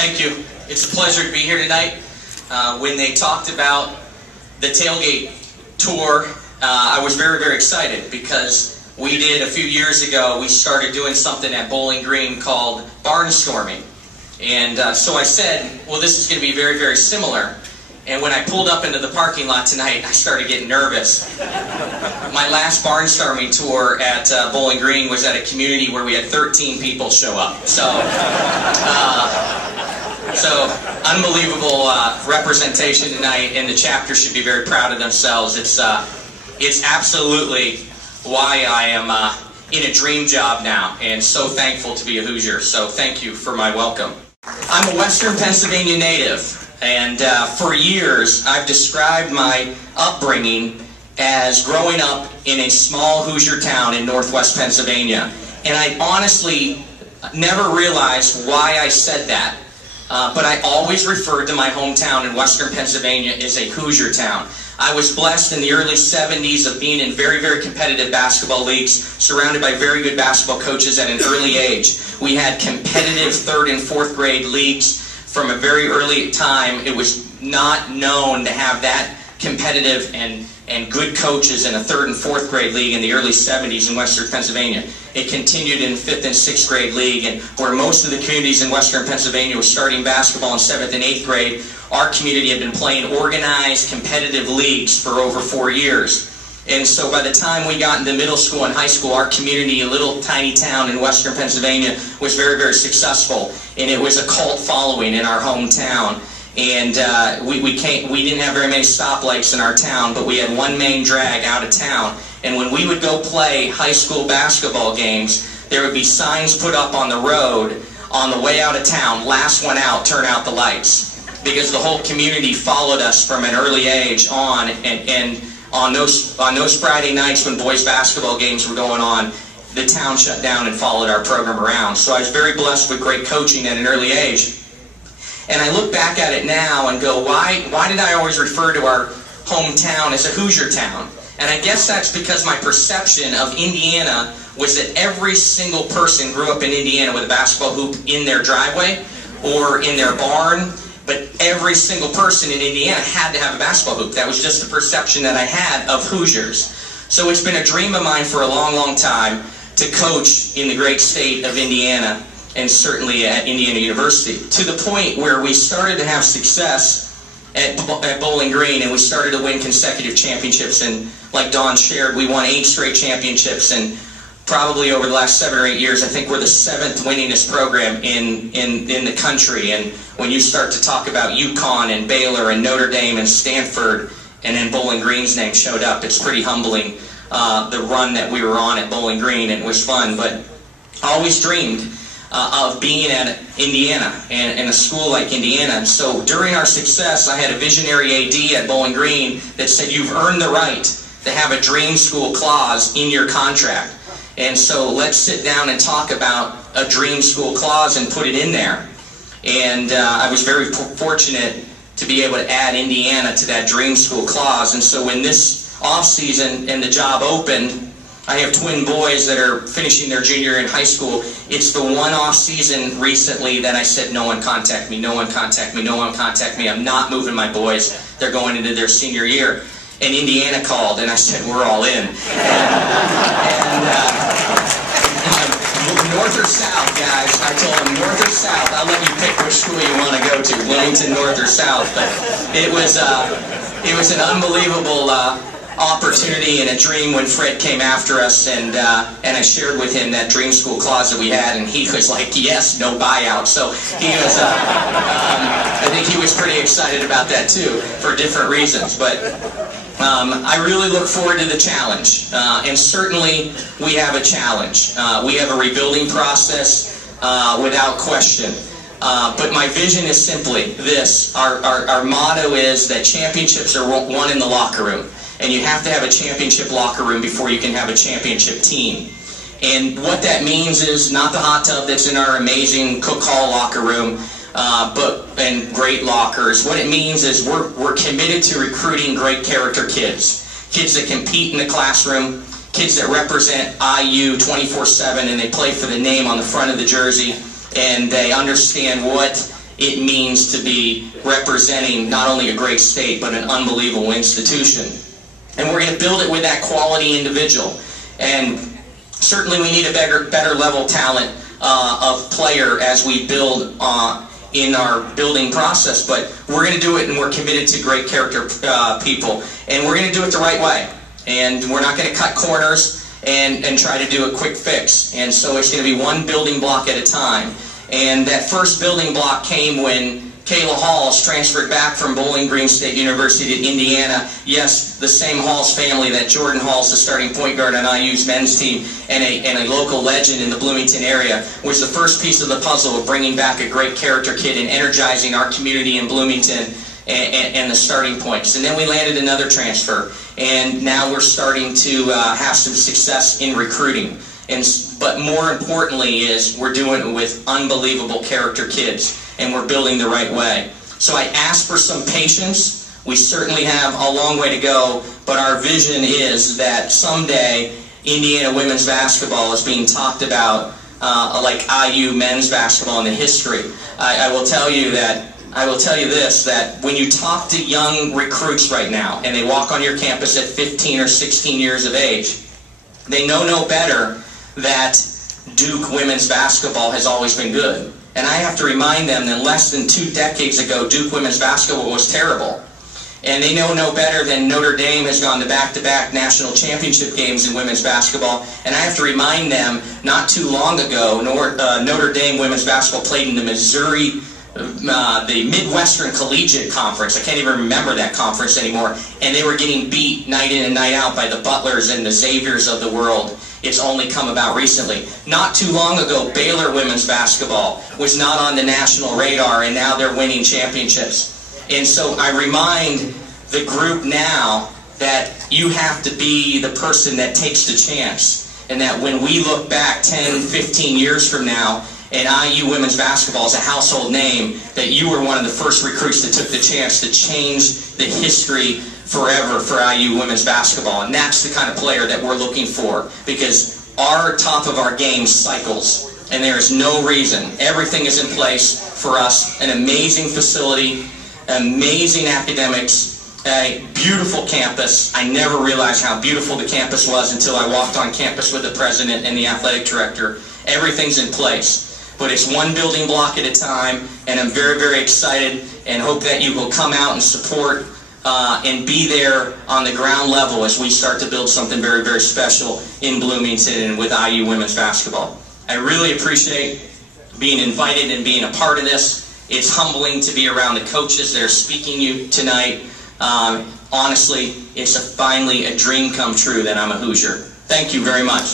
Thank you. It's a pleasure to be here tonight. When they talked about the Tailgate Tour, I was very, very excited because we did a few years ago, we started doing something at Bowling Green called barnstorming. And so I said, well, this is going to be very, very similar. And when I pulled up into the parking lot tonight, I started getting nervous. My last barnstorming tour at Bowling Green was at a community where we had 13 people show up. So unbelievable representation tonight, and the chapter should be very proud of themselves. It's absolutely why I am in a dream job now, and so thankful to be a Hoosier. So thank you for my welcome. I'm a Western Pennsylvania native. And for years, I've described my upbringing as growing up in a small Hoosier town in northwest Pennsylvania. And I honestly never realized why I said that. But I always referred to my hometown in western Pennsylvania as a Hoosier town. I was blessed in the early 70s of being in very, very competitive basketball leagues, surrounded by very good basketball coaches at an early age. We had competitive 3rd and 4th grade leagues. From a very early time, it was not known to have that competitive and good coaches in a 3rd and 4th grade league in the early 70s in western Pennsylvania. It continued in 5th and 6th grade league, and where most of the communities in western Pennsylvania were starting basketball in 7th and 8th grade, our community had been playing organized competitive leagues for over 4 years. And so by the time we got into middle school and high school, our community, a little tiny town in western Pennsylvania, was very, very successful. And it was a cult following in our hometown. And we didn't have very many stoplights in our town, but we had one main drag out of town. And when we would go play high school basketball games, there would be signs put up on the road on the way out of town, last one out, turn out the lights. Because the whole community followed us from an early age on, and on those Friday nights when boys basketball games were going on, the town shut down and followed our program around. So I was very blessed with great coaching at an early age. And I look back at it now and go, why did I always refer to our hometown as a Hoosier town? And I guess that's because my perception of Indiana was that every single person grew up in Indiana with a basketball hoop in their driveway or in their barn. But every single person in Indiana had to have a basketball hoop. That was just the perception that I had of Hoosiers. So it's been a dream of mine for a long, long time to coach in the great state of Indiana, and certainly at Indiana University, to the point where we started to have success at Bowling Green, and we started to win consecutive championships. And like Don shared, we won 8 straight championships, and probably over the last 7 or 8 years, I think we're the 7th winningest program in the country. And when you start to talk about UConn and Baylor and Notre Dame and Stanford, and then Bowling Green's name showed up, it's pretty humbling, the run that we were on at Bowling Green, and it was fun. But I always dreamed of being at Indiana and a school like Indiana. And so during our success, I had a visionary AD at Bowling Green that said, you've earned the right to have a dream school clause in your contract. And so let's sit down and talk about a dream school clause and put it in there. And I was very fortunate to be able to add Indiana to that dream school clause. And so when this off-season and the job opened, I have twin boys that are finishing their junior year in high school. It's the one off-season recently that I said, no one contact me, no one contact me, no one contact me. I'm not moving my boys. They're going into their senior year. And Indiana called, and I said, we're all in. North or south, guys. I told them north or south. I'll let you pick which school you want to go to, Wilmington, north or south. But it was an unbelievable opportunity and a dream when Fred came after us, and I shared with him that dream school clause that we had, and he was like, yes, no buyout. So he was, I think he was pretty excited about that too, for different reasons. But I really look forward to the challenge, and certainly we have a challenge. We have a rebuilding process without question. But my vision is simply this. Our motto is that championships are won in the locker room. And you have to have a championship locker room before you can have a championship team. And what that means is not the hot tub that's in our amazing Cook Hall locker room, and great lockers. What it means is we're committed to recruiting great character kids. Kids that compete in the classroom, kids that represent IU 24/7, and they play for the name on the front of the jersey, and they understand what it means to be representing not only a great state, but an unbelievable institution. And we're going to build it with that quality individual. And certainly we need a better level talent of player as we build in our building process, but we're going to do it, and we're committed to great character people, and we're going to do it the right way, and we're not going to cut corners and try to do a quick fix. And so it's going to be one building block at a time. And that first building block came when Kayla Halls transferred back from Bowling Green State University to Indiana. Yes, the same Halls family that Jordan Halls, the starting point guard on IU's men's team, and a local legend in the Bloomington area, was the first piece of the puzzle of bringing back a great character kid and energizing our community in Bloomington and the starting points. And then we landed another transfer, and now we're starting to have some success in recruiting. But more importantly is we're doing it with unbelievable character kids, and we're building the right way. So I ask for some patience. We certainly have a long way to go, but our vision is that someday Indiana women's basketball is being talked about like IU men's basketball in the history. I will tell you this, that when you talk to young recruits right now, and they walk on your campus at 15 or 16 years of age, they know no better that Duke women's basketball has always been good. And I have to remind them that less than 2 decades ago, Duke women's basketball was terrible. And they know no better than Notre Dame has gone to back-to-back national championship games in women's basketball. And I have to remind them, not too long ago, Notre Dame women's basketball played in the Missouri, the Midwestern Collegiate Conference. I can't even remember that conference anymore. And they were getting beat night in and night out by the Butlers and the Xaviers of the world. It's only come about recently. Not too long ago, Baylor women's basketball was not on the national radar, and now they're winning championships. And so I remind the group now that you have to be the person that takes the chance, and that when we look back 10, 15 years from now, and IU women's basketball is a household name, that you were one of the first recruits that took the chance to change the history forever for IU women's basketball. And that's the kind of player that we're looking for, because our top of our game cycles, and there is no reason. Everything is in place for us. An amazing facility, amazing academics, a beautiful campus. I never realized how beautiful the campus was until I walked on campus with the president and the athletic director. Everything's in place. But it's one building block at a time, and I'm very, very excited and hope that you will come out and support and be there on the ground level as we start to build something very, very special in Bloomington and with IU women's basketball. I really appreciate being invited and being a part of this. It's humbling to be around the coaches that are speaking you tonight. Honestly, it's finally a dream come true that I'm a Hoosier. Thank you very much.